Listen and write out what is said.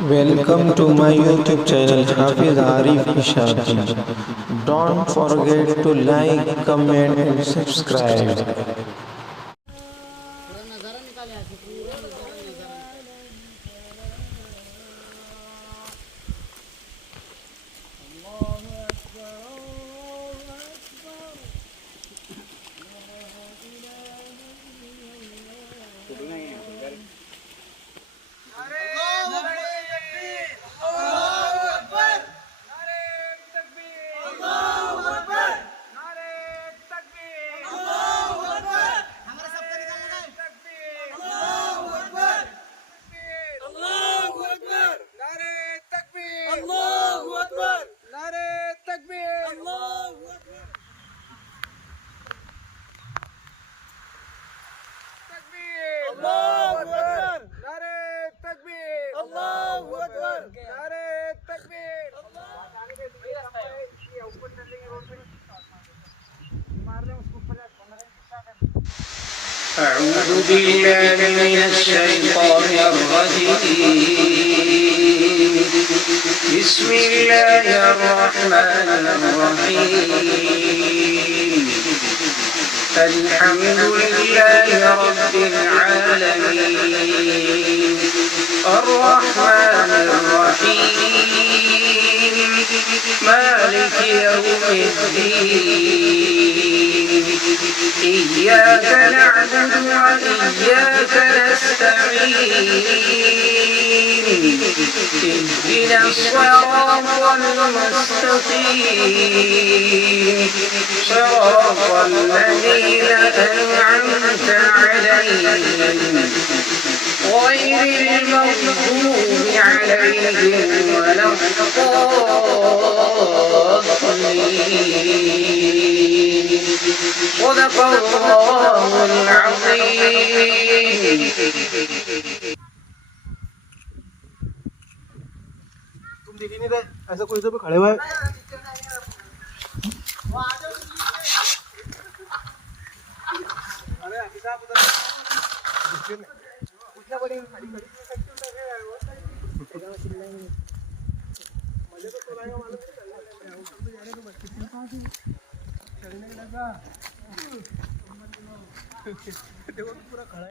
Welcome to my YouTube channel Hafiz Arif Ishaqi. Don't forget to like, comment and subscribe. أعوذ بالله من الشيطان الرجيم. بسم الله الرحمن الرحيم. الحمد لله رب العالمين الرحمن الرحيم مالك يوم الدين. إياك نعبد وإياك نستعين. اهدنا الصراط المستقيم صراط الذين أنعمت عليهم غير المغضوب عليهم ولا الضالين. صدق الله العظيم. तुम देखी नहीं रहे ऐसा कोई तो भी खड़े हुए अरे साहब उधर पूछना पड़ेगा मजे तो रहेगा मालूम चलने लगा देखो पूरा खड़ा